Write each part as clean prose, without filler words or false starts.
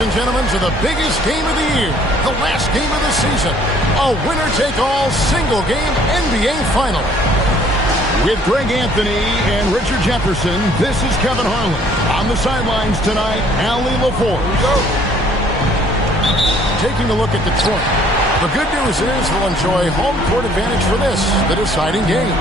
And gentlemen, to the biggest game of the year, the last game of the season, a winner-take-all single-game NBA Final. With Greg Anthony and Richard Jefferson, this is Kevin Harlan. On the sidelines tonight, Allie LaForce. Taking a look at Detroit. The good news is they'll enjoy home court advantage for this, the deciding game.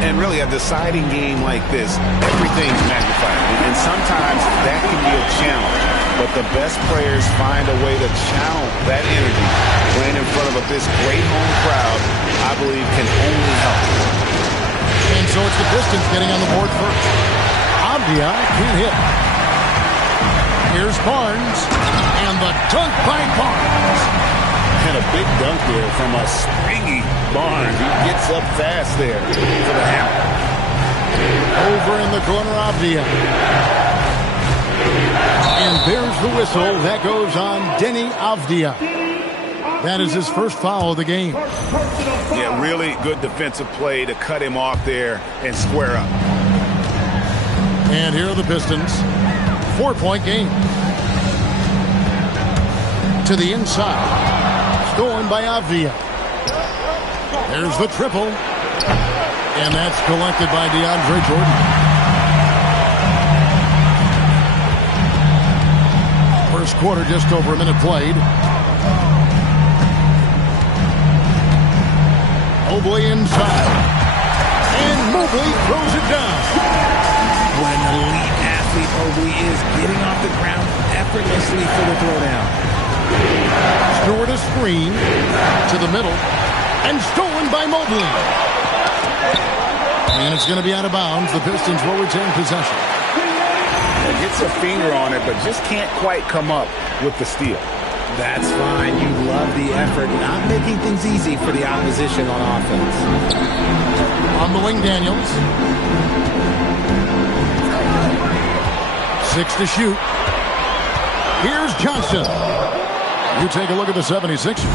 And really, a deciding game like this, everything's magnified. And sometimes that can be a challenge. But the best players find a way to channel that energy. Playing in front of this great home crowd, I believe, can only help. And so it's the Pistons getting on the board first. Avdija can't hit. Here's Barnes. And the dunk by Barnes. And a big dunk there from a springy Barnes. He gets up fast there for the hammer. Over in the corner, Avdija. And there's the whistle. That goes on Deni Avdija. That is his first foul of the game. Yeah, really good defensive play to cut him off there and square up. And here are the Pistons. 4-point game. To the inside. Stolen by Avdija. There's the triple. And that's collected by DeAndre Jordan. First quarter, just over a minute played. Mobley inside. And Mobley throws it down. What an elite athlete Mobley is, getting off the ground effortlessly for the throwdown. Stewart a screen to the middle. And stolen by Mobley. And it's going to be out of bounds. The Pistons will retain possession. Gets a finger on it, but just can't quite come up with the steal. That's fine. You love the effort, not making things easy for the opposition on offense. On the wing, Daniels. 6 to shoot. Here's Johnson. You take a look at the 76ers.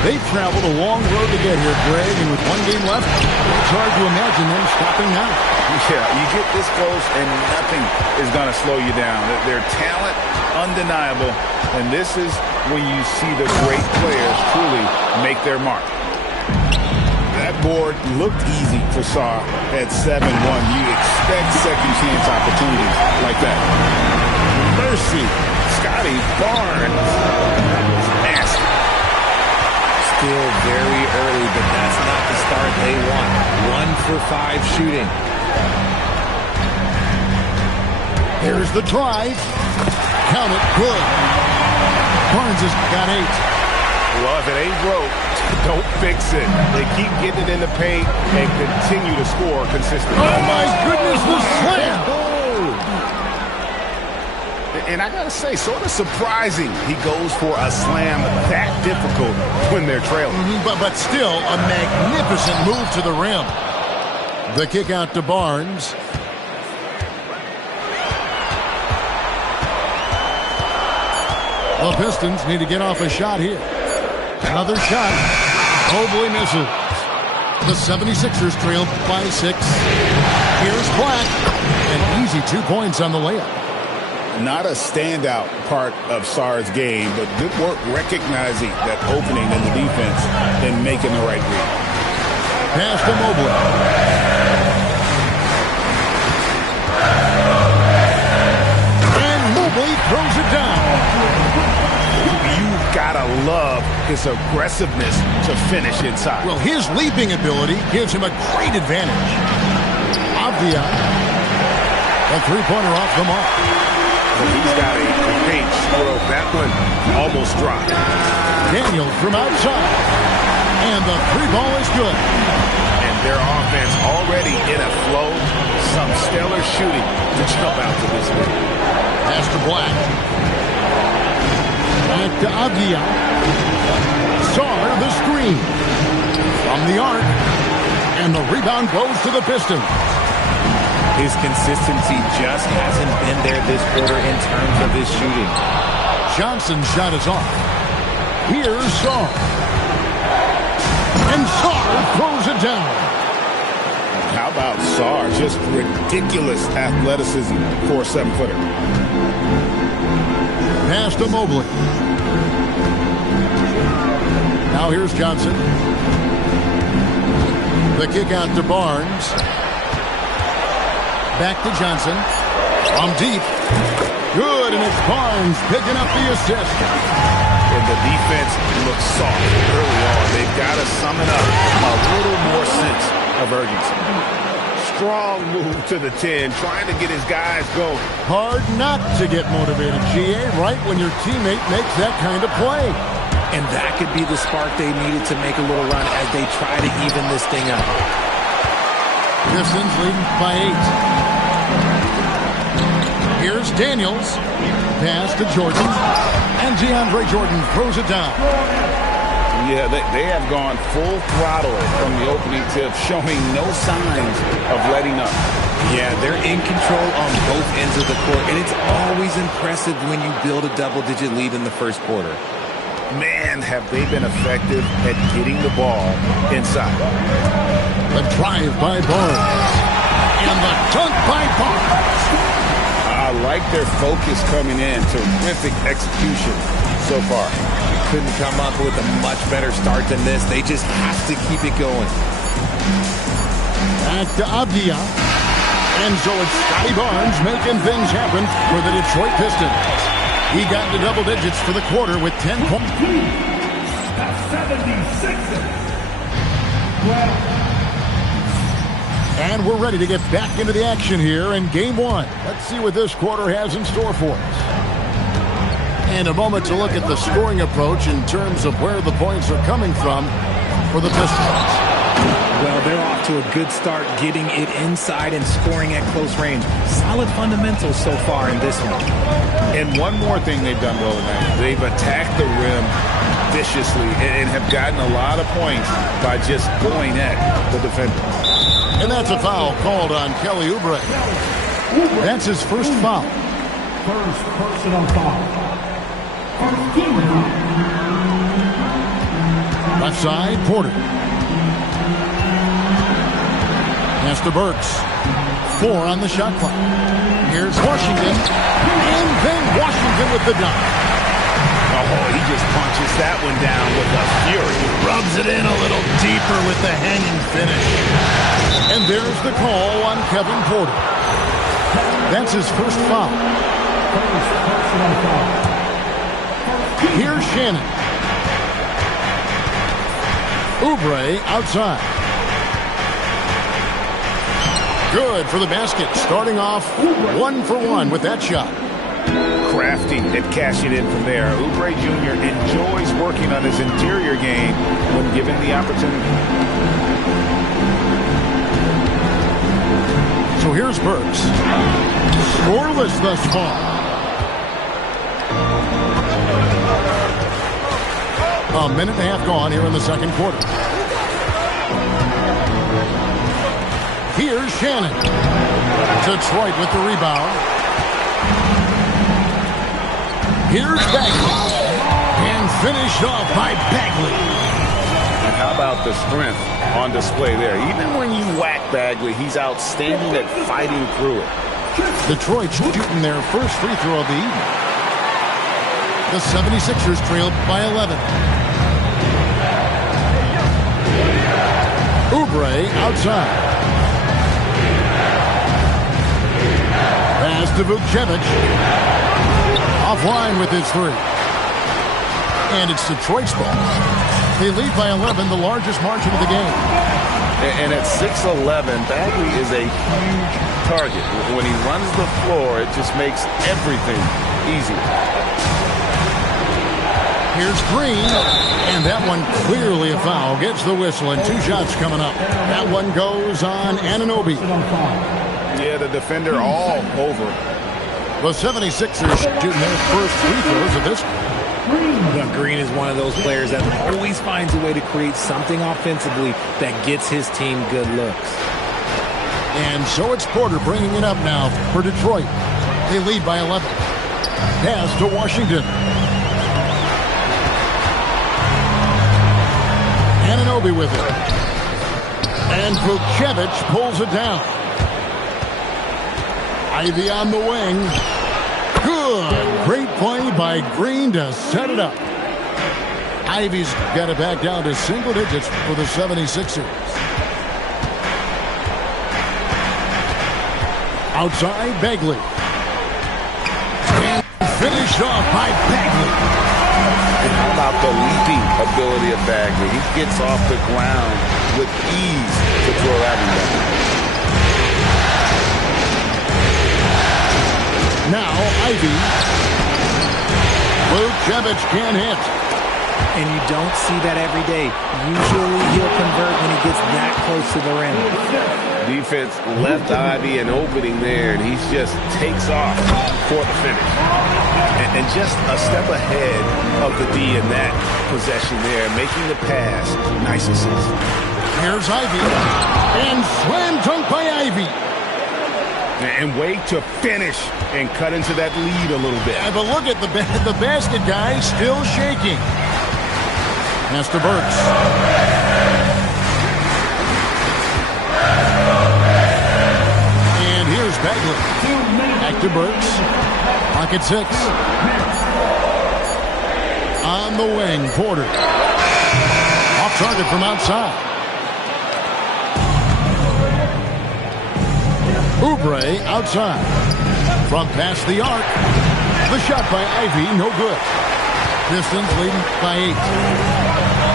They've traveled a long road to get here, Greg, and with one game left, it's hard to imagine them stopping now. Yeah, you get this close and nothing is going to slow you down. Their talent, undeniable, and this is when you see the great players truly make their mark. That board looked easy for Sarr at 7-1. You expect second chance opportunities like that. Mercy, Scotty Barnes. Nasty. Still very early, but that's not the start they want. 1 for 5 shooting. Here's the drive. Count it. Good. Barnes has got 8. Well, if it ain't broke, don't fix it. They keep getting it in the paint and continue to score consistently. Oh, my goodness, the slam. And I got to say, sort of surprising he goes for a slam that difficult when they're trailing. But still, a magnificent move to the rim. The kick out to Barnes. The Pistons need to get off a shot here. Another shot. Mobley misses. The 76ers trail by 6. Here's Black. An easy 2 points on the layup. Not a standout part of Sarr's game, but good work recognizing that opening in the defense and making the right read. Pass to Mobley. And Mobley throws it down. You've got to love his aggressiveness to finish inside. Well, his leaping ability gives him a great advantage. Avdija. A three-pointer off the mark. He's got a great stroke. That one almost dropped. Daniel from outside. And the 3 ball is good. And their offense already in a flow. Some stellar shooting to jump out to this one. Pass to Black. Back to Avdija. Sarr the screen. From the arc. And the rebound goes to the Pistons. His consistency just hasn't been there this quarter in terms of his shooting. Johnson's shot is off. Here's Sarr. And Sarr throws it down. How about Sarr? Just ridiculous athleticism for a 7-footer. Pass to Mobley. Now here's Johnson. The kick out to Barnes. Back to Johnson. From deep. Good, and it's Barnes picking up the assist. And the defense looks soft early on. They've got to summon up a little more sense of urgency. Strong move to the 10, trying to get his guys going. Hard not to get motivated, GA, right when your teammate makes that kind of play. And that could be the spark they needed to make a little run as they try to even this thing up. Pistons leading by 8. Here's Daniels. Pass to Jordan. And DeAndre Jordan throws it down. Yeah, they have gone full throttle from the opening tip, showing no signs of letting up. Yeah, they're in control on both ends of the court, and it's always impressive when you build a double-digit lead in the first quarter. Man, have they been effective at getting the ball inside. The drive by Barnes. And the dunk by Barnes. I like their focus coming in. Terrific execution so far. Couldn't come up with a much better start than this. They just have to keep it going. Back to Avdia. And so it's Scotty Barnes making things happen for the Detroit Pistons. He got to double digits for the quarter with 10 points. 76ers. And we're ready to get back into the action here in Game 1. Let's see what this quarter has in store for us. And a moment to look at the scoring approach in terms of where the points are coming from for the Pistons. Well, they're off to a good start getting it inside and scoring at close range. Solid fundamentals so far in this one. And one more thing they've done well tonight. They've attacked the rim viciously and have gotten a lot of points by just going at the defender. And that's a foul called on Kelly Oubre. That's his first foul. First personal foul. First team foul. Left side, Porter. Pass to Burks. 4 on the shot clock. Here's Washington. And then Washington with the dunk. Oh, he just punches that one down with a fury. Rubs it in a little deeper with the hanging finish. And there's the call on Kevin Porter. That's his first foul. First personal foul. Here's Shannon. Oubre outside. Good for the basket. Starting off 1 for 1 with that shot. Crafty at cashing in from there. Oubre Jr. enjoys working on his interior game when given the opportunity. So here's Burks. Scoreless thus far. A minute and a half gone here in the second quarter. Here's Shannon. Detroit with the rebound. Here's Bagley. And finished off by Bagley. And how about the strength on display there? Even when you whack Bagley, he's outstanding at fighting through it. Detroit shooting their first free throw of the evening. The 76ers trailed by 11. Oubre outside. Pass to Vucevic. Offline with his 3. And it's Detroit's ball. They lead by 11, the largest margin of the game. And at 6'11", Bagley is a huge target. When he runs the floor, it just makes everything easier. Here's Green, and that one clearly a foul. Gets the whistle, and 2 shots coming up. That one goes on Anunoby. Yeah, the defender all over. The 76ers shooting their first free throws of this. But Green is one of those players that always finds a way to create something offensively that gets his team good looks. And so it's Porter bringing it up now for Detroit. They lead by 11. Pass to Washington. Anunoby with it. And Vucevic pulls it down. Ivy on the wing. Good. Great play by Green to set it up. Ivy's got it back down to single digits for the 76ers. Outside, Bagley. And finished off by Bagley. And how about the leaping ability of Bagley? He gets off the ground with ease to throw that one down. Now, Ivy. Vucevic can't hit. And you don't see that every day. Usually he'll convert when he gets that close to the rim. Defense left Ivy an opening there, and he just takes off for the finish. And just a step ahead of the D in that possession there, making the pass. Nice assist. Here's Ivy. And slam dunk by Ivy. And wait to finish and cut into that lead a little bit. But look at the basket guy still shaking. Pass to Burks. And here's Bagley. Back to Burks. Pocket 6. On the wing, Porter. Off target from outside. Oubre outside. From past the arc. The shot by Ivy, no good. Pistons leading by 8.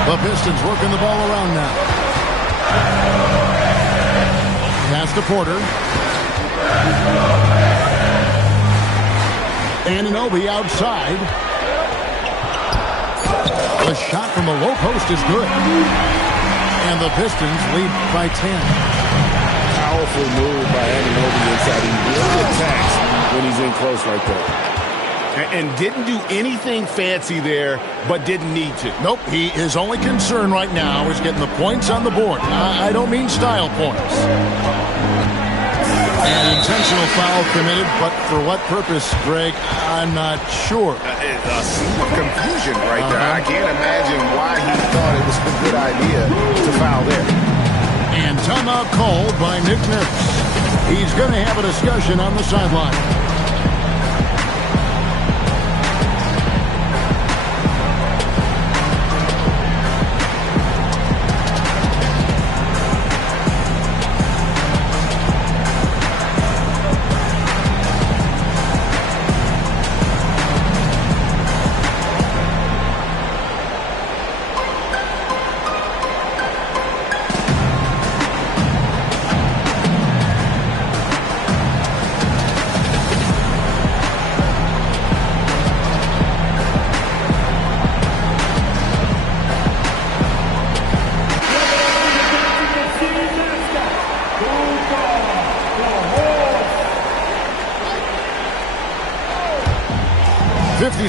The Pistons working the ball around now. Pass to Porter. Anunoby outside. The shot from the low post is good. And the Pistons lead by 10. Powerful move by Anunoby inside. He really attacks when he's in close like that. And didn't do anything fancy there, but didn't need to. Nope, his only concern right now is getting the points on the board. I don't mean style points. An intentional foul committed, but for what purpose, Greg, I'm not sure. A scene of confusion right there. I can't imagine why he thought it was a good idea to foul there. And timeout called by Nick Nurse. He's going to have a discussion on the sideline.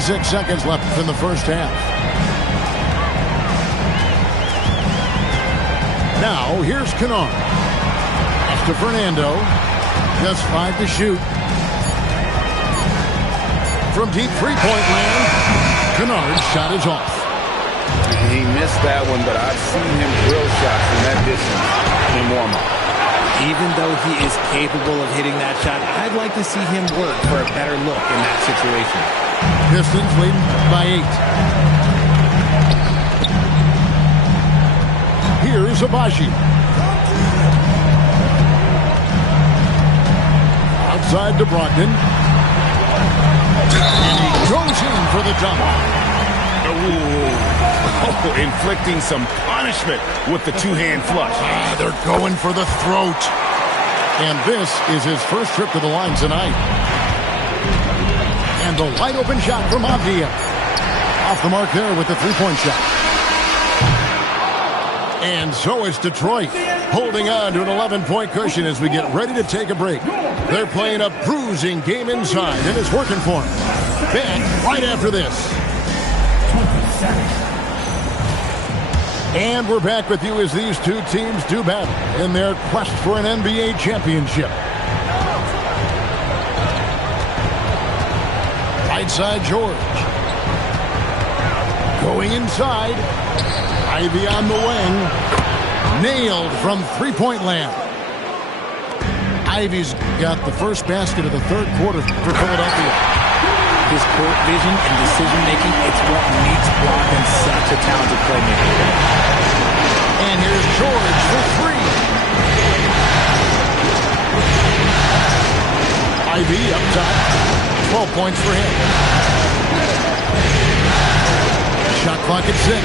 Six seconds left in the first half. Now, here's Kennard. Pass to Fernando. Just 5 to shoot. From deep three-point land, Kennard's shot is off. He missed that one, but I've seen him drill shots from that distance in warm-up. Even though he is capable of hitting that shot, I'd like to see him work for a better look in that situation. Pistons leading by 8. Here's Abaji. Outside to Brogdon. And he goes in for the dunk. Oh, inflicting some punishment with the two-hand flush. They're going for the throat. And this is his first trip to the line tonight. And the wide open shot from Avdia. Off the mark there with the three-point shot. And so it's Detroit holding on to an 11-point cushion as we get ready to take a break. They're playing a bruising game inside, and it's working for them. Back right after this. And we're back with you as these two teams do battle in their quest for an NBA championship. Right side, George. Going inside. Ivy on the wing. Nailed from three-point land. Ivy's got the first basket of the third quarter for Philadelphia. His court vision and decision-making, it's what makes Brogdon such a talented playmaker. And here's George for three. Ivy up top. 12 points for him. Shot clock at 6.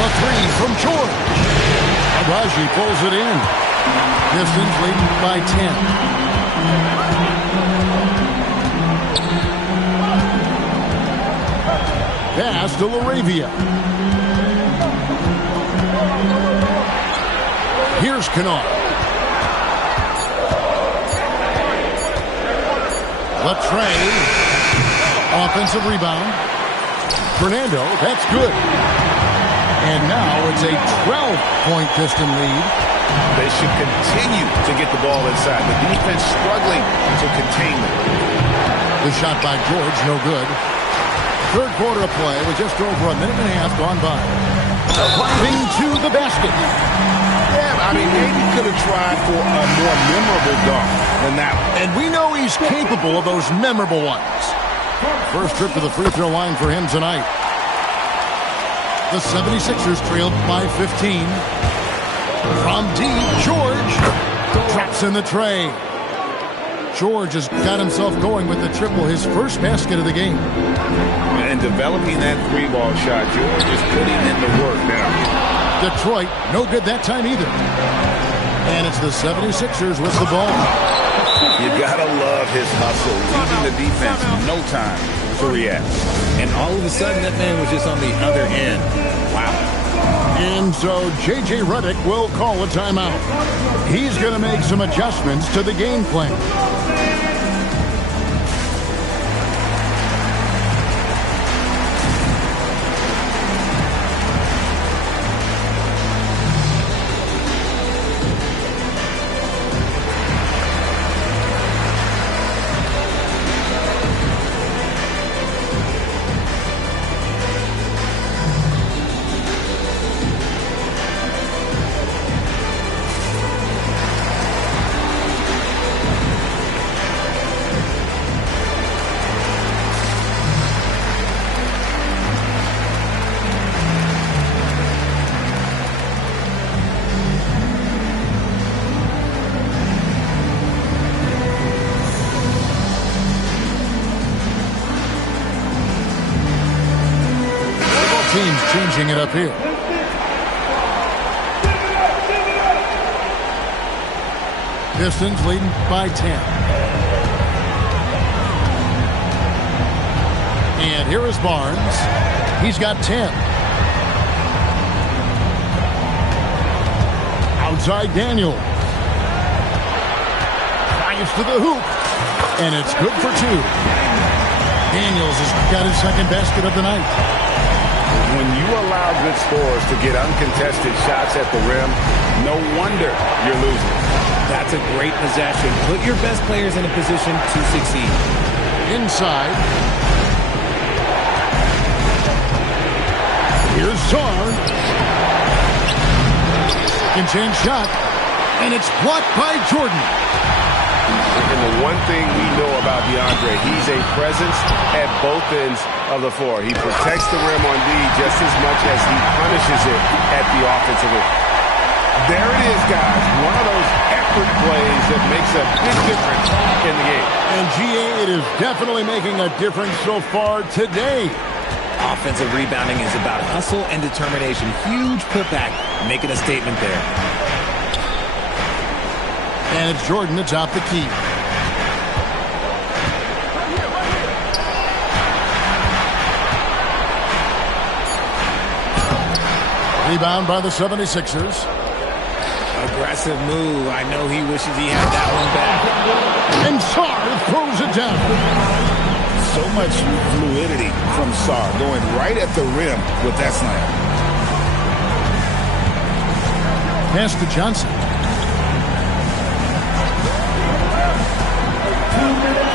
The three from George. Agbaji pulls it in. Pistons leading by 10. Pass to LaRavia. Here's Kennard. Latrey. Offensive rebound. Fernando, that's good. And now it's a 12-point Piston lead. They should continue to get the ball inside. The defense struggling to contain them. The shot by George, no good. Third quarter of play with just over a minute and a half gone by. Driving to the basket. Yeah, I mean, maybe could have tried for a more memorable dunk than that one. And we know he's capable of those memorable ones. First trip to the free throw line for him tonight. The 76ers trailed by 15. From deep, George drops in the tray. George has got himself going with the triple, his first basket of the game. And developing that three-ball shot, George is putting in the work now. Detroit, no good that time either. And it's the 76ers with the ball. You gotta love his hustle, leaving the defense no time to react. And all of a sudden, that man was just on the other end. Wow. And so J.J. Redick will call a timeout. He's going to make some adjustments to the game plan. Teams changing it up here. Pistons leading by 10. And here is Barnes. He's got 10. Outside Daniel. Drives to the hoop. And it's good for two. Daniels has got his second basket of the night. When you allow good scorers to get uncontested shots at the rim, no wonder you're losing. That's a great possession. Put your best players in a position to succeed. Inside. Here's Czar. Can change shot. And it's blocked by Jordan. And the one thing we know about DeAndre, he's a presence at both ends of the floor. He protects the rim on D just as much as he punishes it at the offensive end. There it is, guys. One of those effort plays that makes a big difference in the game. And GA, it is definitely making a difference so far today. Offensive rebounding is about hustle and determination. Huge putback, making a statement there. And it's Jordan atop the key. Rebound by the 76ers. Aggressive move. I know he wishes he had that one back. And Sarr throws it down. So much fluidity from Sarr, going right at the rim with that slam. Pass to Johnson.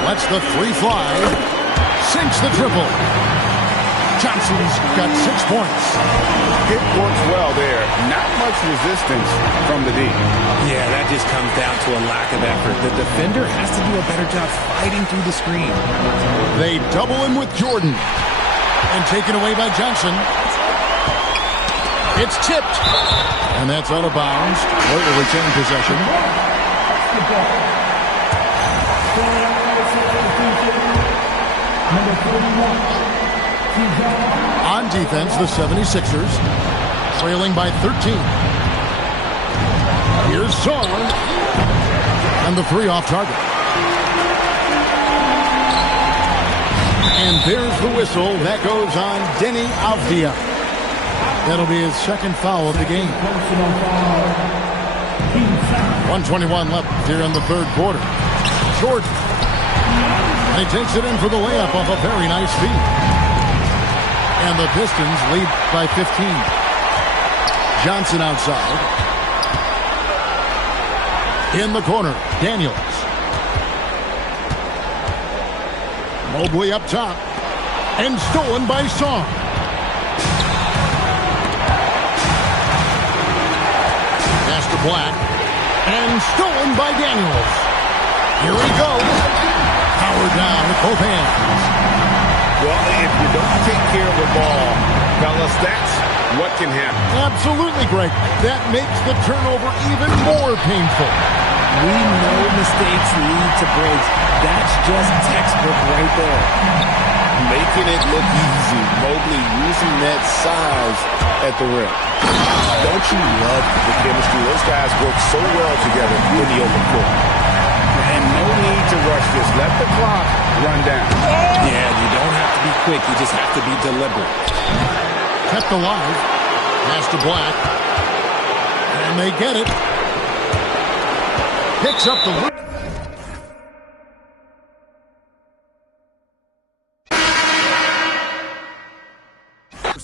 Lets the three fly. Sinks the triple. Johnson's got 6 points. It works well there. Not much resistance from the D. Yeah, that just comes down to a lack of effort. The defender has to do a better job fighting through the screen. They double him with Jordan. And taken away by Johnson. It's tipped. And that's out of bounds. Will retain possession. Number 41. On defense, the 76ers trailing by 13. Here's Song. And the 3 off target. And there's the whistle. That goes on Deni Avdija. That'll be his 2nd foul of the game. 1:21 left here in the 3rd quarter. Jordan. And he takes it in for the layup off a very nice feed. And the Pistons lead by 15. Johnson outside. In the corner, Daniels. Mobley up top. And stolen by Song. Pass to Black. And stolen by Daniels. Here we go. Power down with both hands. Well, if you don't take care of the ball, fellas, that's what can happen. Absolutely, Greg. That makes the turnover even more painful. We know mistakes lead to breaks. That's just textbook right there. Making it look easy. Mobley using that size at the rim. Don't you love the chemistry? Those guys work so well together in the open court. And no need to rush this. Let the clock run down. Yeah, you don't have to be quick. You just have to be deliberate. Kept alive. Pass to Black. And they get it. Picks up the loop.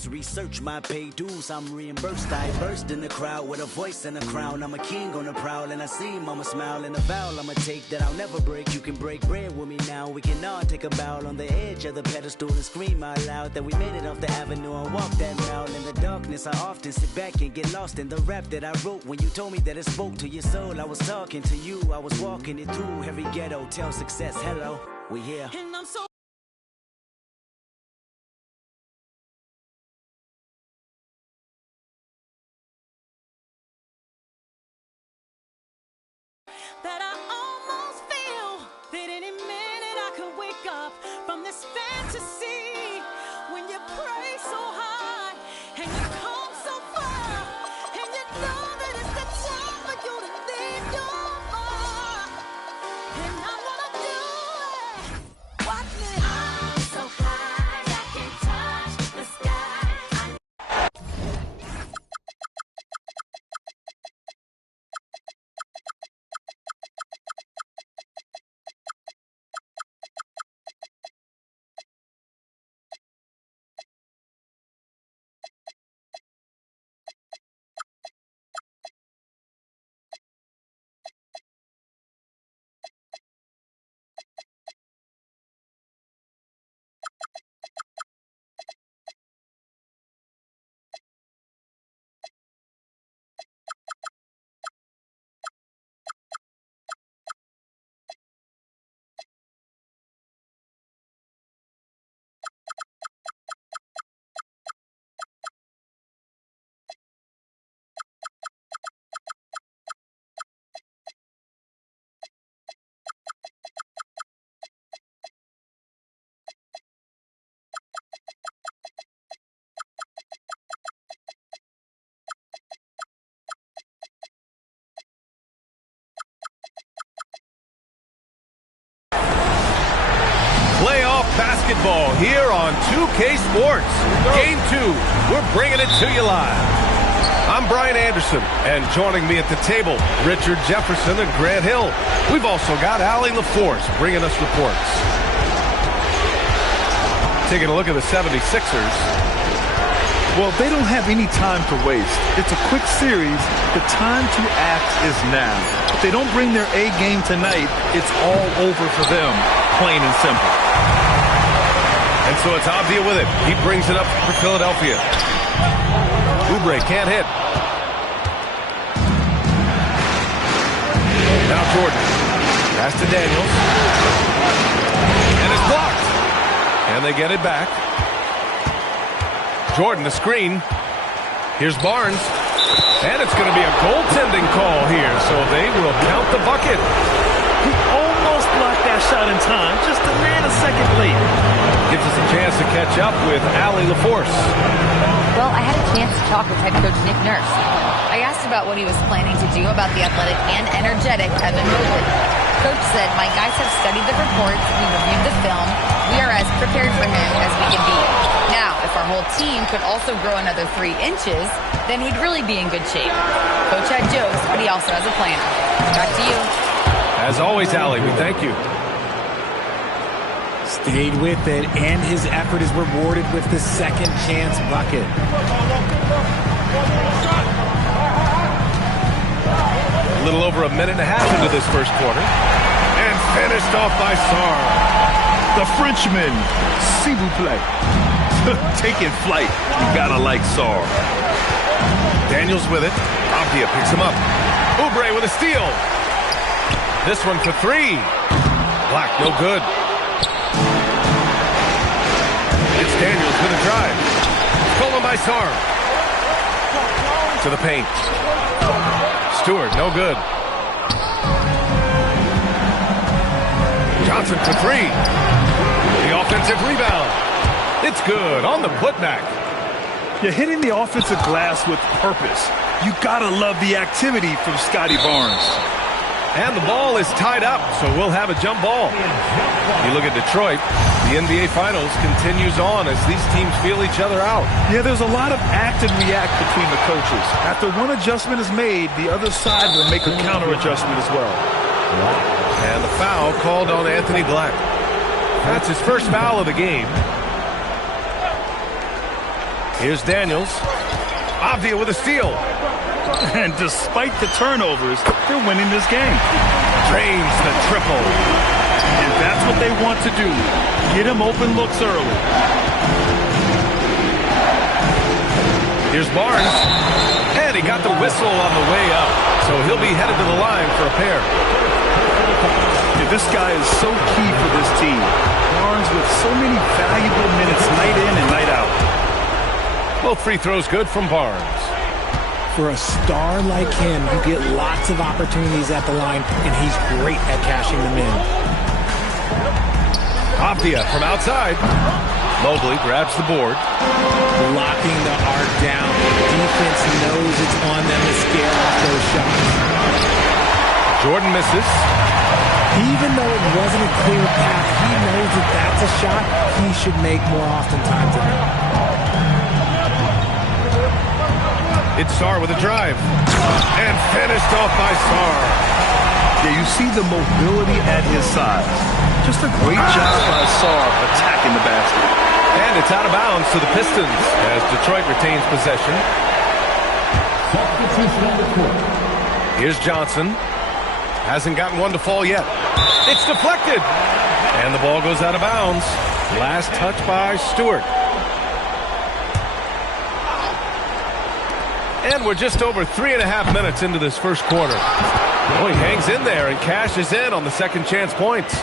Research my pay dues, I'm reimbursed. I burst in the crowd with a voice and a crown. I'm a king on the prowl and I see mama smile. And a vow I'ma take that I'll never break. You can break bread with me now. We can all take a bow on the edge of the pedestal and scream out loud that we made it off the avenue and walk that mile. In the darkness I often sit back and get lost in the rap that I wrote. When you told me that it spoke to your soul, I was talking to you. I was walking it through every ghetto. Tell success, hello, we here. And I'm so that I almost feel that any minute I could wake up from this fantasy. When you pray so high and you come so far and you know that it's the time for you to leave your mark. And I wanna do it. Watch me. I'm so high I can touch the sky. Playoff basketball here on 2K Sports. Game 2, we're bringing it to you live. I'm Brian Anderson, and joining me at the table, Richard Jefferson and Grant Hill. We've also got Allie LaForce bringing us reports. Taking a look at the 76ers. Well, they don't have any time to waste. It's a quick series. The time to act is now. If they don't bring their A game tonight, it's all over for them, plain and simple. And so it's Avdia with it. He brings it up for Philadelphia. Oubre can't hit. Now Jordan. Pass to Daniels. And it's blocked. And they get it back. Jordan, the screen. Here's Barnes. And it's going to be a goaltending call here, so they will count the bucket. He almost blocked that shot in time, just a nanosecond late. Gives us a chance to catch up with Allie LaForce. Well, I had a chance to talk with head coach Nick Nurse. I asked about what he was planning to do about the athletic and energetic Evan Mobley. Coach said, my guys have studied the reports, we reviewed the film, we are as prepared for him as we can be. Now, if our whole team could also grow another 3 inches, then we'd really be in good shape. Coach had jokes, but he also has a plan. Back to you. As always, Allie, we thank you. Stayed with it, and his effort is rewarded with the second chance bucket. A little over a minute and a half into this first quarter. And finished off by Sarr. The Frenchman, s'il vous plaît. Taking flight. You gotta like Sarr. Daniels with it. Avdia picks him up. Oubre with a steal. This one for 3. Black, no good. It's Daniels with a drive. Stolen by Sarr. To the paint. Stewart, no good. Johnson for 3. The offensive rebound. It's good on the putback. You're hitting the offensive glass with purpose. You gotta love the activity from Scotty Barnes. And the ball is tied up, so we'll have a jump ball. You look at Detroit, the NBA Finals continues on as these teams feel each other out. Yeah, there's a lot of act and react between the coaches. After one adjustment is made, the other side will make a counter adjustment as well. And the foul called on Anthony Black. That's his first foul of the game. Here's Daniels. Avdia with a steal. And despite the turnovers, they're winning this game. Drains the triple. And that's what they want to do. Get him open looks early. Here's Barnes. And he got the whistle on the way up. So he'll be headed to the line for a pair. Yeah, this guy is so key for this team. Barnes with so many valuable minutes night in and night out. Both free throws good from Barnes. For a star like him, you get lots of opportunities at the line, and he's great at cashing them in. Avdia from outside. Mobley grabs the board. Blocking the arc down. Defense knows it's on them to scare off those shots. Jordan misses. Even though it wasn't a clear path, he knows that that's a shot he should make more oftentimes than not. It's Sarr with a drive. And finished off by Sarr. Yeah, you see the mobility at his size. Just a great job by Sarr attacking the basket. And it's out of bounds to the Pistons as Detroit retains possession. Here's Johnson. Hasn't gotten one to fall yet. It's deflected. And the ball goes out of bounds. Last touch by Stewart. And we're just over 3.5 minutes into this first quarter. Oh, he hangs in there and cashes in on the second chance points.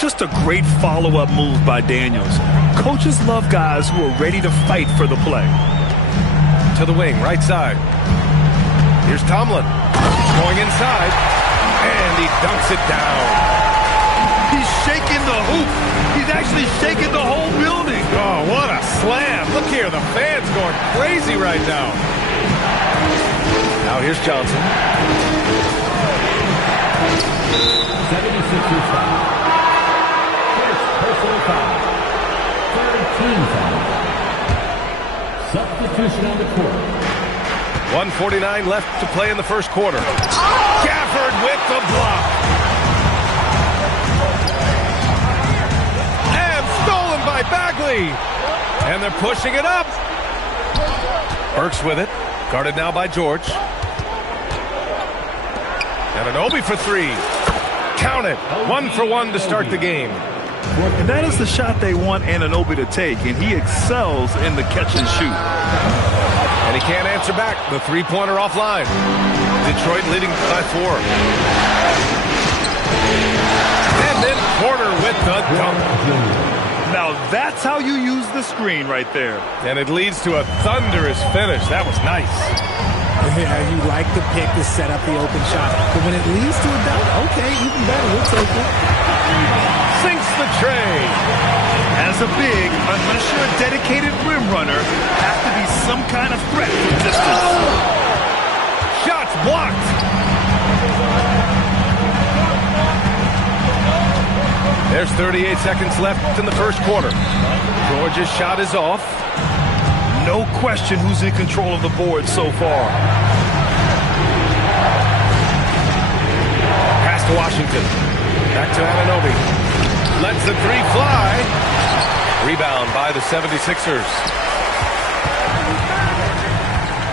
Just a great follow-up move by Daniels. Coaches love guys who are ready to fight for the play. To the wing, right side. Here's Tomlin. Going inside. And he dunks it down. He's shaking the hoop. He's actually shaking the whole building. Oh, what a slam. Look here, the fans going crazy right now. Now here's Johnson. 76ers foul. First personal foul. Third team foul. Substitution on the court. 1:49 left to play in the first quarter. Gafford with the block. And stolen by Bagley. And they're pushing it up. Burks with it. Guarded now by George. And Anunoby for 3. Count it. 1 for 1 to start the game. And that is the shot they want Anunoby to take, and he excels in the catch and shoot. And he can't answer back. The three-pointer offline. Detroit leading by 4. And then Porter with the dunk. Now that's how you use the screen right there. And it leads to a thunderous finish. That was nice. Yeah, you like the pick to set up the open shot. But when it leads to a dunk, okay, even better. We'll take it. Sinks the tray. As a big, unless you're a dedicated rim runner, has to be some kind of threat from distance. Shots blocked. There's 38 seconds left in the first quarter. Georgia's shot is off. No question who's in control of the board so far. Pass to Washington. Back to Anunoby. Lets the three fly. Rebound by the 76ers.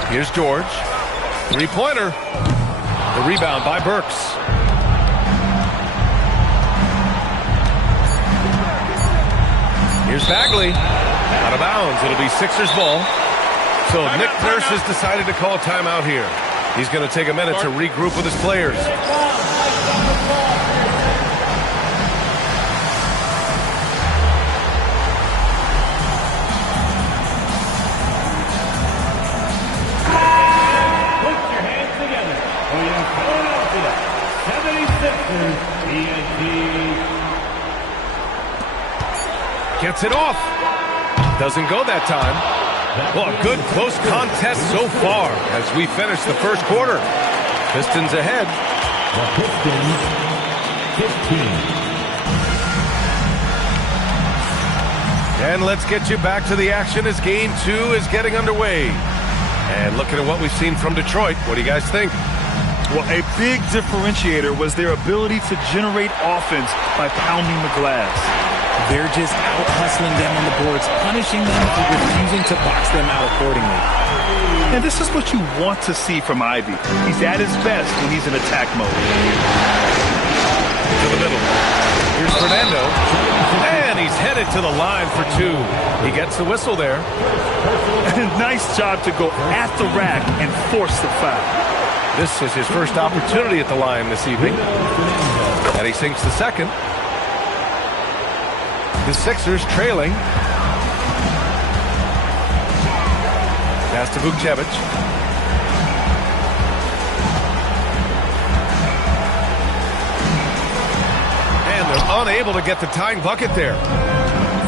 Here's George. Three-pointer. The rebound by Burks. Here's Bagley. Out of bounds. It'll be Sixers ball. So Nick Nurse has decided to call a timeout here. He's going to take a minute to regroup with his players. Put your hands together for your Philadelphia 76ers TNT. Gets it off. Doesn't go that time. Well, a good close contest so far as we finish the first quarter. Pistons ahead. The Pistons 15. And let's get you back to the action as game 2 is getting underway. And looking at what we've seen from Detroit, what do you guys think? Well, a big differentiator was their ability to generate offense by pounding the glass. They're just out-hustling them on the boards, punishing them for refusing to box them out accordingly. And this is what you want to see from Ivy. He's at his best when he's in attack mode. To the middle. Here's Fernando. And he's headed to the line for 2. He gets the whistle there. Nice job to go at the rack and force the foul. This is his first opportunity at the line this evening. And he sinks the second. The Sixers trailing. Pass to Vukcevic. And they're unable to get the tying bucket there.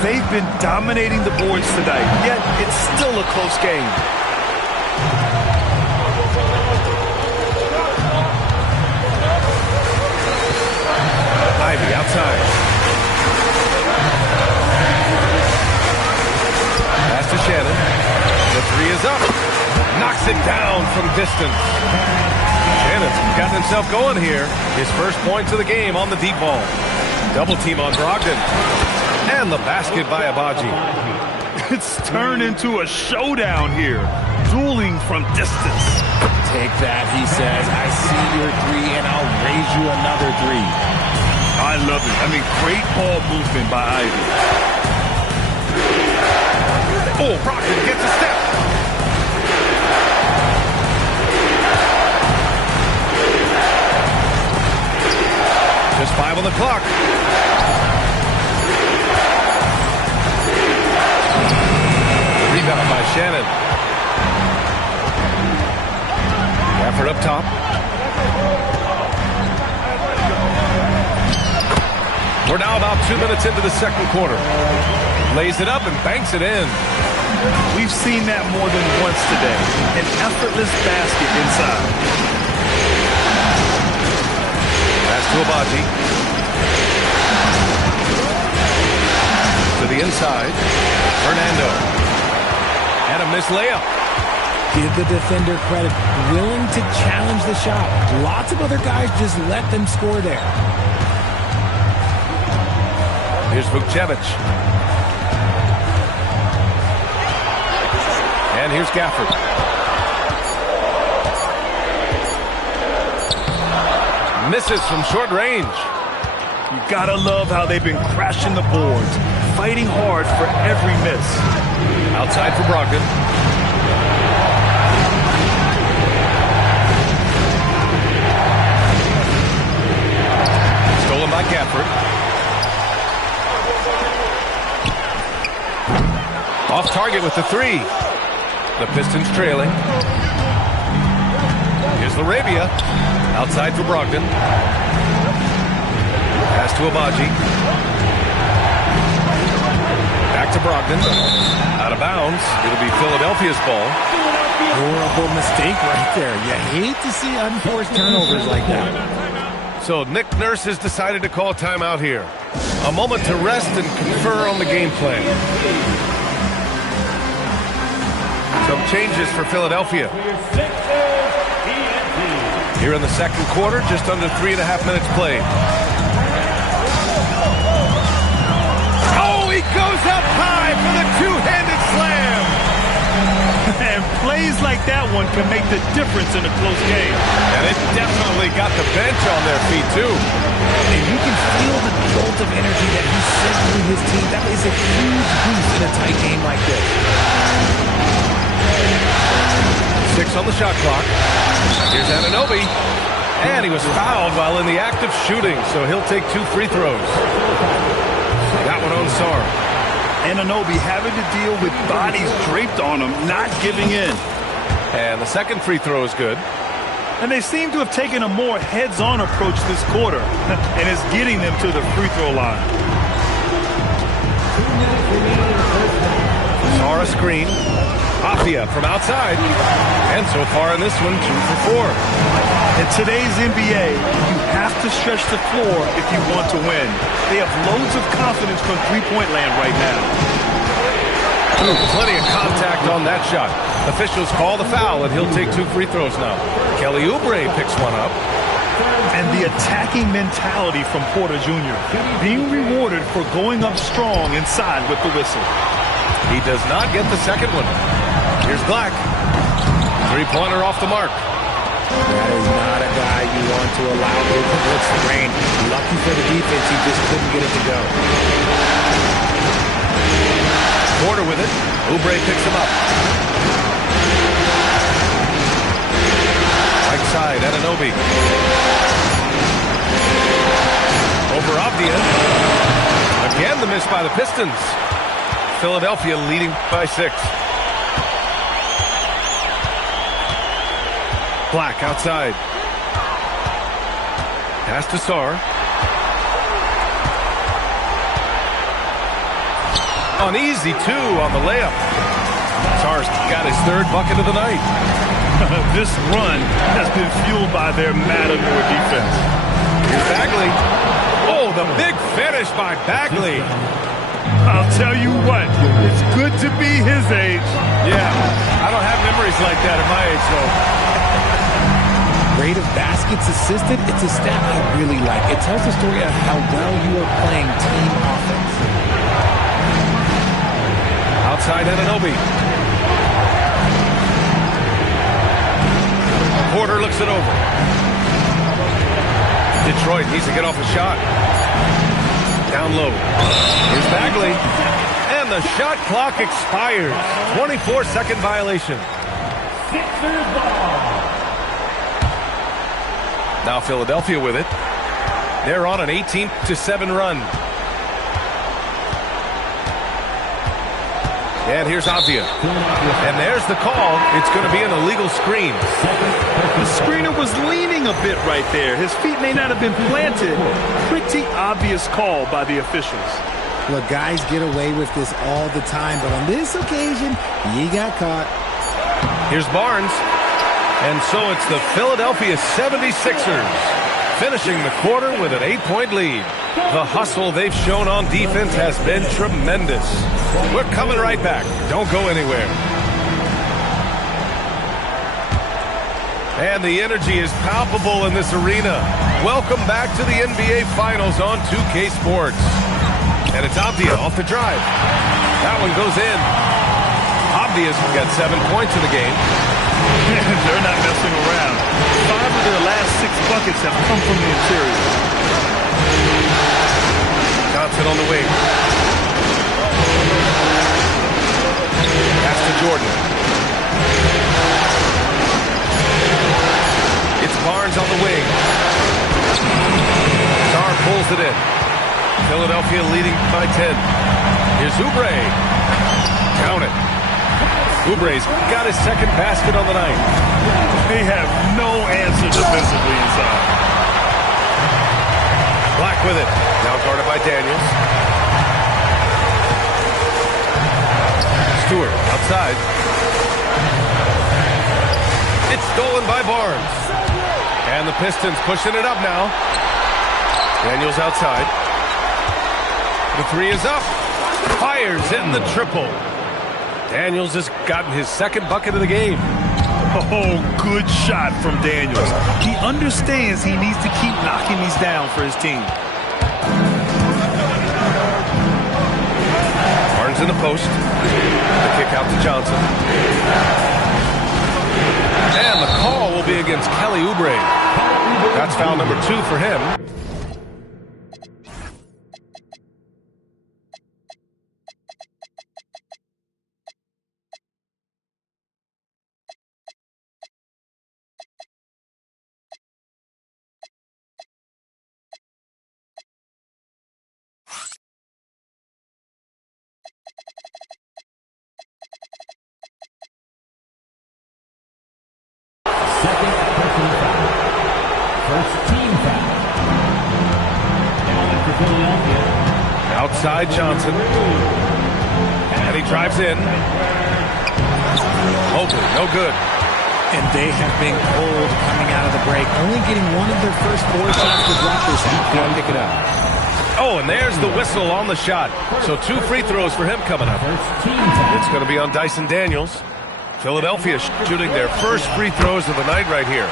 They've been dominating the boards tonight, yet it's still a close game. Ivy outside. Pass to Shannon. The three is up. Knocks it down from distance. Shannon's gotten himself going here. His first points of the game on the deep ball. Double team on Brogdon. And the basket by Abaji. It's turned into a showdown here. Dueling from distance. Take that, he says. I see your three, and I'll raise you another three. I love it. I mean, great ball movement by Ivy. Oh, Brogdon gets a step. Just 5 on the clock. Rebound by Shannon. Effort up top. We're now about 2 minutes into the second quarter. Lays it up and banks it in. We've seen that more than once today. An effortless basket inside. Pass to Abaji. To the inside. Fernando. And a missed layup. Give the defender credit. Willing to challenge the shot. Lots of other guys just let them score there. Here's Vukcevic. And here's Gafford. Misses from short range. You gotta love how they've been crashing the boards, fighting hard for every miss. Outside for Brogdon. Stolen by Gafford. Off target with the three. The Pistons trailing. Here's Larabia. Outside for Brogdon. Pass to Abaji. Back to Brogdon. Out of bounds. It'll be Philadelphia's ball. Horrible mistake right there. You hate to see unforced turnovers like that. So Nick Nurse has decided to call timeout here. A moment to rest and confer on the game plan. Some changes for Philadelphia. Here in the second quarter, just under 3.5 minutes played. Oh, he goes up high for the two-handed slam. And plays like that one can make the difference in a close game. And it definitely got the bench on their feet, too. And you can feel the jolt of energy that he's sent to his team. That is a huge boost in a tight game like this. 6 on the shot clock. Here's Anunoby. And he was fouled while in the act of shooting, so he'll take 2 free throws. That one on Sarr. Anunoby having to deal with bodies draped on him, not giving in. And the second free throw is good. And they seem to have taken a more heads-on approach this quarter, and it's getting them to the free throw line. Sarr a screen. Afia from outside. And so far in this one, 2 for 4. In today's NBA, you have to stretch the floor if you want to win. They have loads of confidence from three-point land right now. Ooh, plenty of contact on that shot. Officials call the foul, and he'll take 2 free throws now. Kelly Oubre picks one up. And the attacking mentality from Porter Jr. being rewarded for going up strong inside with the whistle. He does not get the second one. Here's Black. Three-pointer off the mark. That is not a guy you want to allow to blitz the rain. Lucky for the defense, he just couldn't get it to go. Porter with it. Oubre picks him up. Right side, Anunoby. Over Avdia. Again, the miss by the Pistons. Philadelphia leading by 6. Black outside. Pass to Sarr. Uneasy, too, on the layup. Sarr's got his 3rd bucket of the night. This run has been fueled by their Matador defense. Here's Bagley. Oh, the big finish by Bagley. I'll tell you what, it's good to be his age. Yeah, I don't have memories like that at my age, though. Rate of baskets assisted, it's a stat I really like. It tells the story of how well you are playing team offense. Outside Anunoby. Porter looks it over. Detroit needs to get off a shot. Down low. Here's Bagley. And the shot clock expires. 24-second violation. Sixers ball. Now Philadelphia with it. They're on an 18-7 run. And here's Avdia. And there's the call. It's going to be an illegal screen. The screener was leaning a bit right there. His feet may not have been planted. Pretty obvious call by the officials. Look, guys get away with this all the time, but on this occasion, he got caught. Here's Barnes. And so it's the Philadelphia 76ers finishing the quarter with an 8-point lead. The hustle they've shown on defense has been tremendous. We're coming right back. Don't go anywhere. And the energy is palpable in this arena. Welcome back to the NBA Finals on 2K Sports. And it's Avdia off the drive. That one goes in. Avdia's got 7 points in the game. They're not messing around. 5 of their last 6 buckets have come from the interior. Johnson on the wing. Pass to Jordan. It's Barnes on the wing. Sarr pulls it in. Philadelphia leading by 10. Here's Oubre. Count it. Oubre's got his second basket on the night. They have no answer defensively inside. Black with it. Now guarded by Daniels. Stewart outside. It's stolen by Barnes. And the Pistons pushing it up now. Daniels outside. The three is up. Fires in the triple. Daniels has gotten his second bucket of the game. Oh, good shot from Daniels. He understands he needs to keep knocking these down for his team. Barnes in the post. The kick out to Johnson. And the call will be against Kelly Oubre. That's foul number 2 for him. Second personal foul. First team foul. Now in for Philadelphia. Outside Johnson. And he drives in. Mobley, no good. And they have been cold coming out of the break. Only getting one of their first 4 shots to drop this half. They'll pick it up. Oh, and there's the whistle on the shot. So 2 free throws for him coming up. It's going to be on Dyson Daniels. Philadelphia shooting their first free throws of the night right here.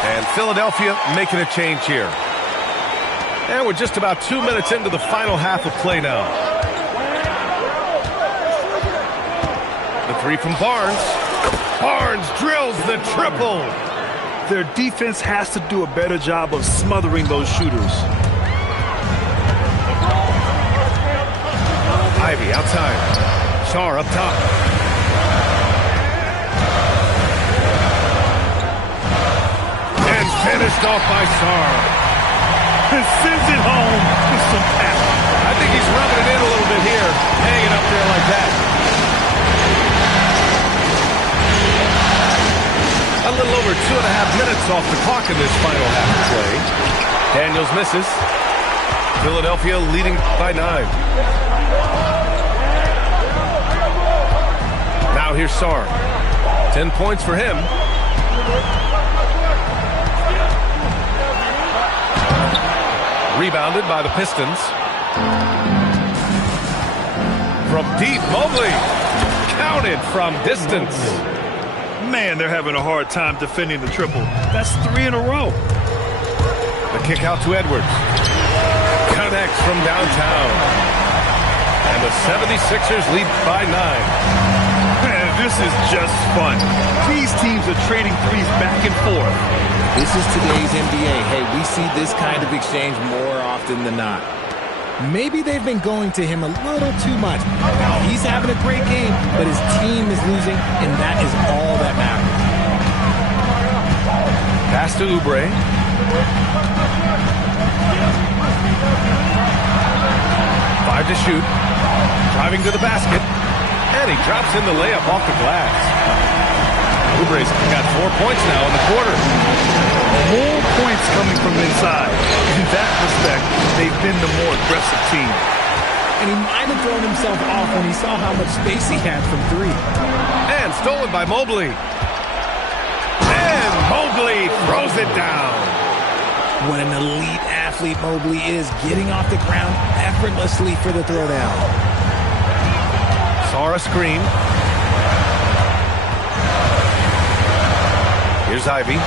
And Philadelphia making a change here. And we're just about 2 minutes into the final half of play now. The three from Barnes. Barnes drills the triple. Their defense has to do a better job of smothering those shooters. Ivy outside. Sarr up top. Finished off by Sarr. And sends it home with some power. I think he's rubbing it in a little bit here. Hanging up there like that. A little over 2.5 minutes off the clock in this final half of play. Daniels misses. Philadelphia leading by 9. Now here's Sarr. 10 points for him. Rebounded by the Pistons. From deep, Mobley. Counted from distance. Man, they're having a hard time defending the triple. That's 3 in a row. The kick out to Edwards. Connects from downtown. And the 76ers lead by 9. Man, this is just fun. These teams are trading threes back and forth. This is today's NBA. Hey, we see this kind of exchange more often than not. Maybe they've been going to him a little too much. Now, he's having a great game, but his team is losing, and that is all that matters. Pass to Oubre. Five to shoot. Driving to the basket. And he drops in the layup off the glass. Oubre's got 4 points now in the quarter. More points coming from inside. In that respect, they've been the more aggressive team. And he might have thrown himself off when he saw how much space he had from 3. And stolen by Mobley. And Mobley throws it down. What an elite athlete Mobley is, getting off the ground effortlessly for the throwdown. Sarr a screen. Here's Ivy.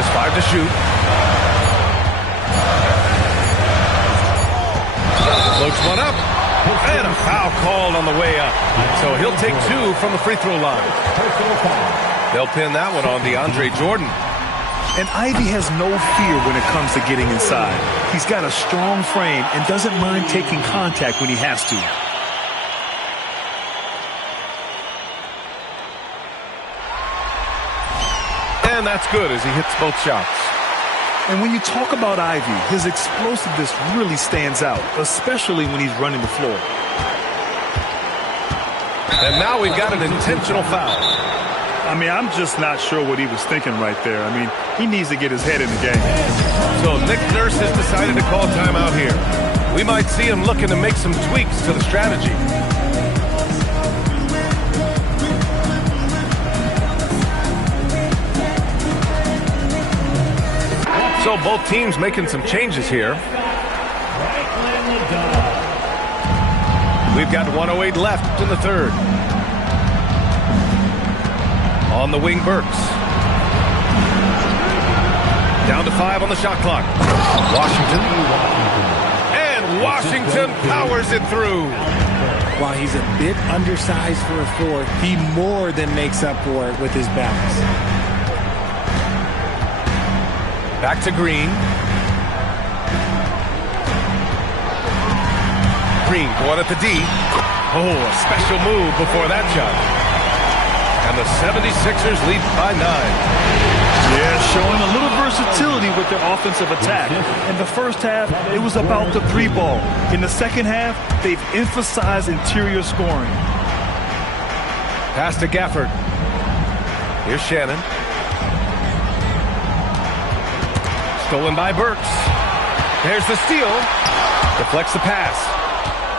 Just 5 to shoot. Floats one up. And a foul called on the way up. So he'll take 2 from the free throw line. They'll pin that one on DeAndre Jordan. And Ivy has no fear when it comes to getting inside. He's got a strong frame and doesn't mind taking contact when he has to. And that's good as he hits both shots. And when you talk about Ivy, his explosiveness really stands out, especially when he's running the floor. And now we've got an intentional foul. I mean, I'm just not sure what he was thinking right there. I mean, he needs to get his head in the game. So Nick Nurse has decided to call timeout here. We might see him looking to make some tweaks to the strategy. So both teams making some changes here. We've got 1:08 left in the third. On the wing, Burks. Down to 5 on the shot clock. Washington. And Washington powers it through. While he's a bit undersized for a 4, he more than makes up for it with his bounce. Back to Green. Green going at the D. Oh, a special move before that shot. And the 76ers lead by 9. Yeah, showing a little versatility with their offensive attack. In the first half, it was about the 3 ball. In the second half, they've emphasized interior scoring. Pass to Gafford. Here's Shannon. Stolen by Burks. There's the steal. Deflects the pass.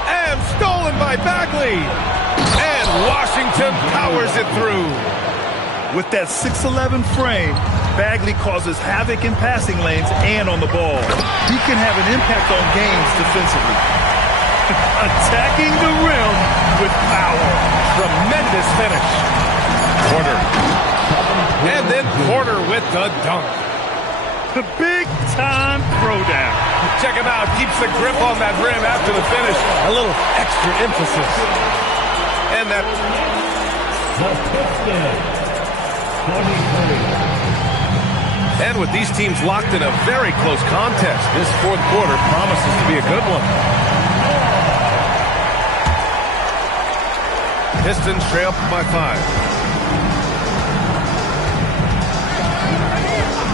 And stolen by Bagley. And Washington powers it through. With that 6'11" frame, Bagley causes havoc in passing lanes and on the ball. He can have an impact on games defensively. Attacking the rim with power. Tremendous finish. Porter. And then Porter with the dunk. The big-time throwdown. Check him out. Keeps the grip on that rim after the finish. A little extra emphasis. And that... And with these teams locked in a very close contest, this fourth quarter promises to be a good one. Pistons trail by 5.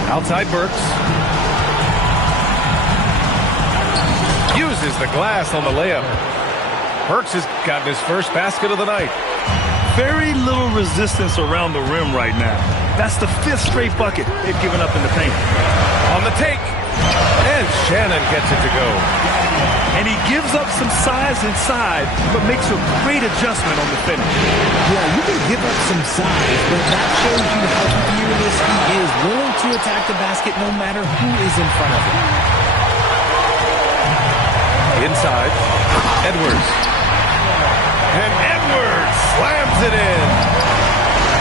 Outside Burks. Uses the glass on the layup. Burks has gotten his first basket of the night. Very little resistance around the rim right now. That's the 5th straight bucket they've given up in the paint. On the take. And Shannon gets it to go. And he gives up some size inside, but makes a great adjustment on the finish. Yeah, you can give up some size, but that shows you how fearless he is, willing to attack the basket no matter who is in front of him. Inside, Edwards. And Edwards slams it in.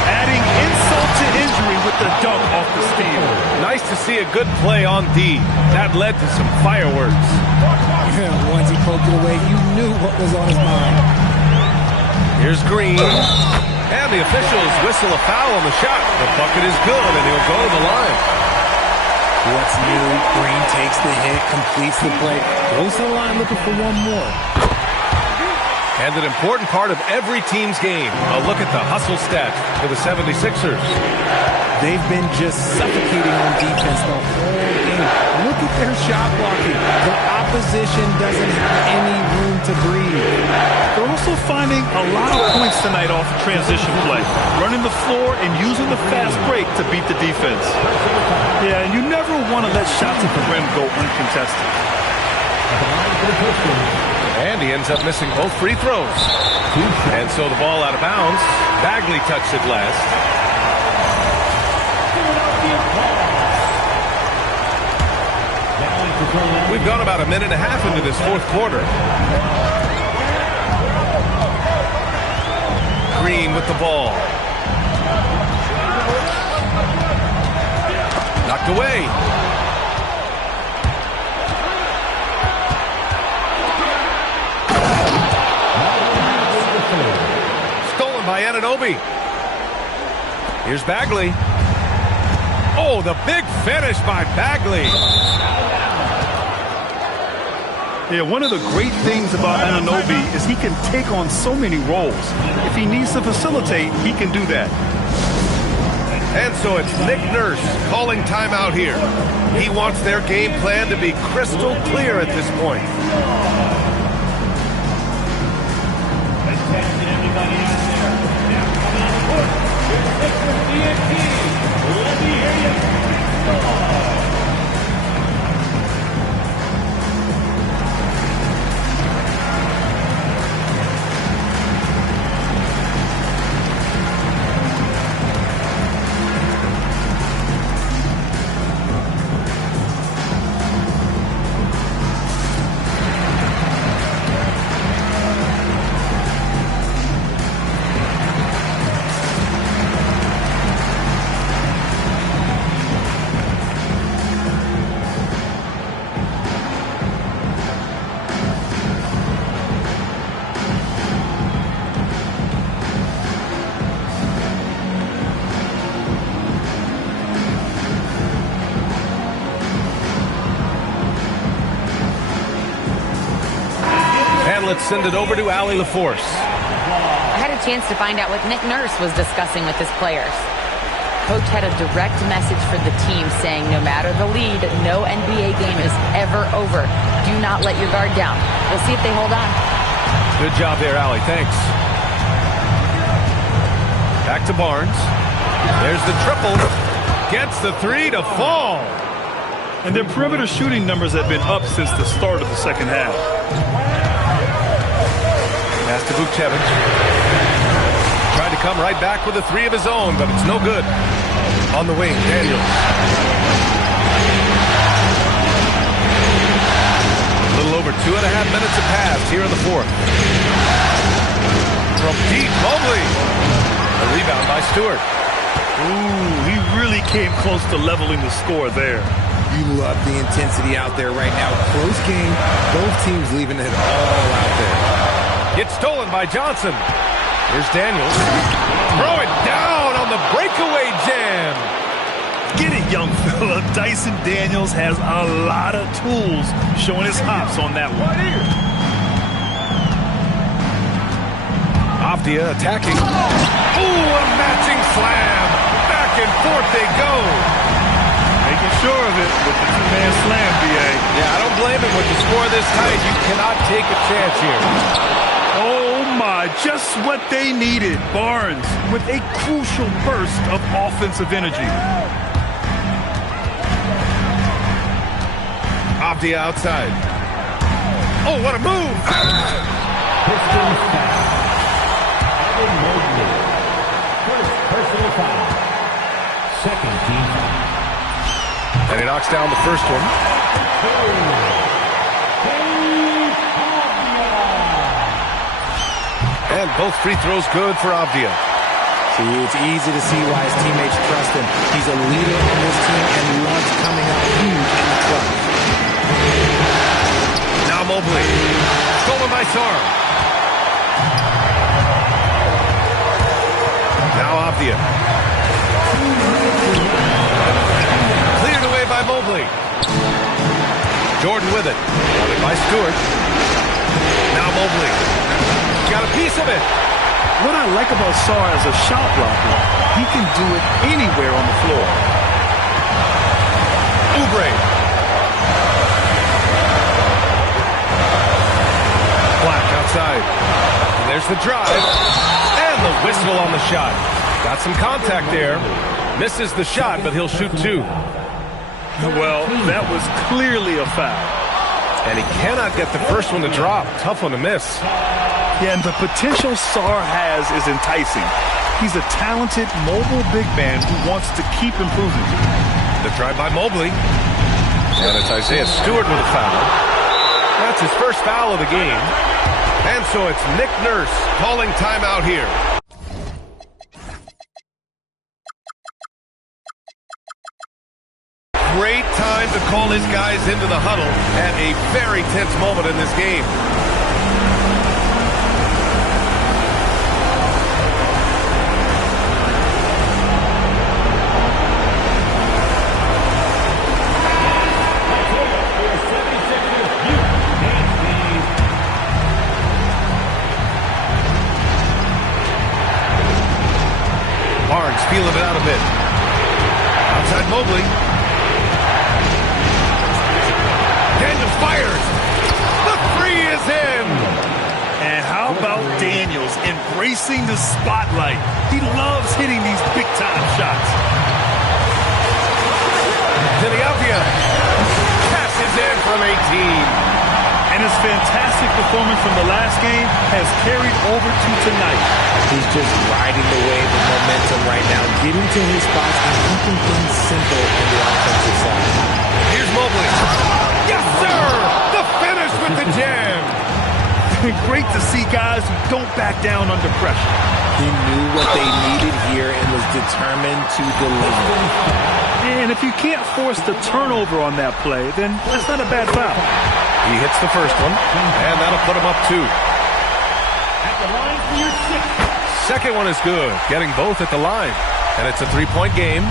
Adding insult to injury with the dunk off the steal. Nice to see a good play on D. That led to some fireworks. Yeah, once he poked it away, you knew what was on his mind. Here's Green. And the officials whistle a foul on the shot. The bucket is good, and he'll go to the line. What's new? Green takes the hit, completes the play, goes to the line looking for one more. And an important part of every team's game. A look at the hustle stats for the 76ers. They've been just suffocating on defense the whole game. Look at their shot blocking. The opposition doesn't have any room to breathe. They're also finding a lot of points tonight off of transition play, running the floor and using the fast break to beat the defense. Yeah, and you never want to let shots at the rim go uncontested. And he ends up missing both free throws. And so the ball out of bounds. Bagley touched it last. We've gone about a minute and a half into this fourth quarter. Green with the ball. Knocked away. Stolen by Anunoby. Here's Bagley. Oh, the big finish by Bagley. Yeah, one of the great things about Anunoby is he can take on so many roles. If he needs to facilitate, he can do that. And so it's Nick Nurse calling timeout here. He wants their game plan to be crystal clear at this point. Let's send it over to Allie LaForce. I had a chance to find out what Nick Nurse was discussing with his players. Coach had a direct message for the team saying no matter the lead, no NBA game is ever over. Do not let your guard down. We'll see if they hold on. Good job there, Allie. Thanks. Back to Barnes. There's the triple. Gets the three to fall. And their perimeter shooting numbers have been up since the start of the second half. Pass to Vukcevic. Tried to come right back with a three of his own, but it's no good. On the wing, Daniels. A little over 2.5 minutes have passed here in the fourth. From deep, Mobley. A rebound by Stewart. Ooh, he really came close to leveling the score there. You love the intensity out there right now. Close game. Both teams leaving it all out there. It's stolen by Johnson. Here's Daniels. Throw it down on the breakaway jam. Get it, young fella. Dyson Daniels has a lot of tools, showing his hops on that one. Avdia attacking. Ooh, a matching slam. Back and forth they go. Making sure of it with the two-man slam, B.A. Yeah, I don't blame him with the score this tight. You cannot take a chance here. Oh, my. Just what they needed. Barnes with a crucial burst of offensive energy. Avdia outside. Oh, what a move. Pistons foul. Evan Mobley. First personal foul. Second team foul. And he knocks down the first one. And both free throws good for Avdia. See, it's easy to see why his teammates trust him. He's a leader on this team and loves coming up huge in the clutch. Now Mobley. Stolen by Sarr. Now Avdia. Cleared away by Mobley. Jordan with it. Got it by Stewart. Now Mobley. Got a piece of it. What I like about Sarr as a shot blocker, he can do it anywhere on the floor. Oubre. Black outside. And there's the drive. And the whistle on the shot. Got some contact there. Misses the shot, but he'll shoot two. Well, that was clearly a foul. And he cannot get the first one to drop. Tough one to miss. Yeah, and the potential Sarr has is enticing. He's a talented, mobile big man who wants to keep improving. The drive by Mobley. And it's Isaiah Stewart with a foul. That's his first foul of the game. And so it's Nick Nurse calling timeout here. Great time to call his guys into the huddle at a very tense moment in this game. Barnes feeling it out a bit. Outside Mobley. Daniels fires. The three is in. And how about Daniels embracing the spotlight? He loves hitting these big-time shots. Philadelphia passes in from 18. And his fantastic performance from the last game has carried over to tonight. He's just riding the wave of momentum right now, getting to his spots and keeping things simple on the offensive side. Here's Mobley. Yes, sir! The finish with the jam. Great to see guys who don't back down under pressure. He knew what they needed here and was determined to deliver. And if you can't force the turnover on that play, then that's not a bad foul. He hits the first one, and that'll put him up two. At the line for your sixth. Second one is good, getting both at the line. And it's a three-point game.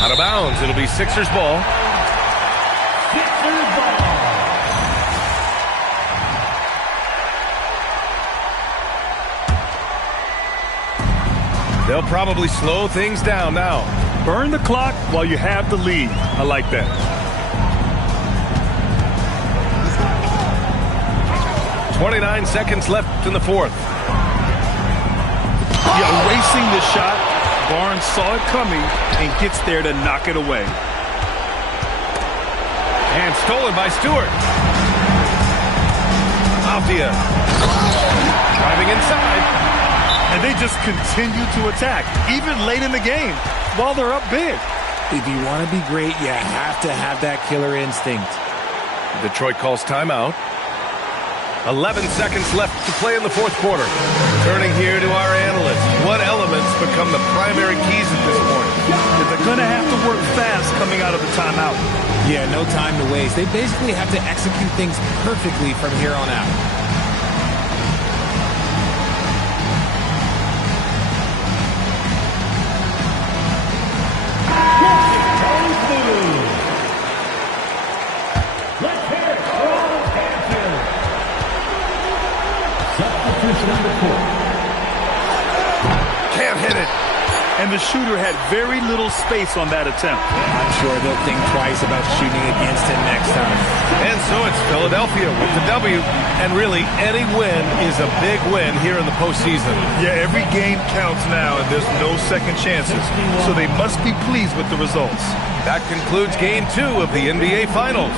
Out of bounds, it'll be Sixers ball. Sixers ball. They'll probably slow things down now. Burn the clock while you have the lead. I like that. 29 seconds left in the fourth. Yeah, racing the shot. Barnes saw it coming and gets there to knock it away. And stolen by Stewart. Avdia. Driving inside. And they just continue to attack, even late in the game, while they're up big. If you want to be great, you have to have that killer instinct. Detroit calls timeout. 11 seconds left to play in the fourth quarter. Turning here to our analysts. What elements become the primary keys at this point? They're going to have to work fast coming out of the timeout. Yeah, no time to waste. They basically have to execute things perfectly from here on out. Can't hit it. And the shooter had very little space on that attempt. I'm sure they'll think twice about shooting against him next time. And so it's Philadelphia with the W. And really, any win is a big win here in the postseason. Yeah, every game counts now, and there's no second chances. So they must be pleased with the results. That concludes Game 2 of the NBA Finals.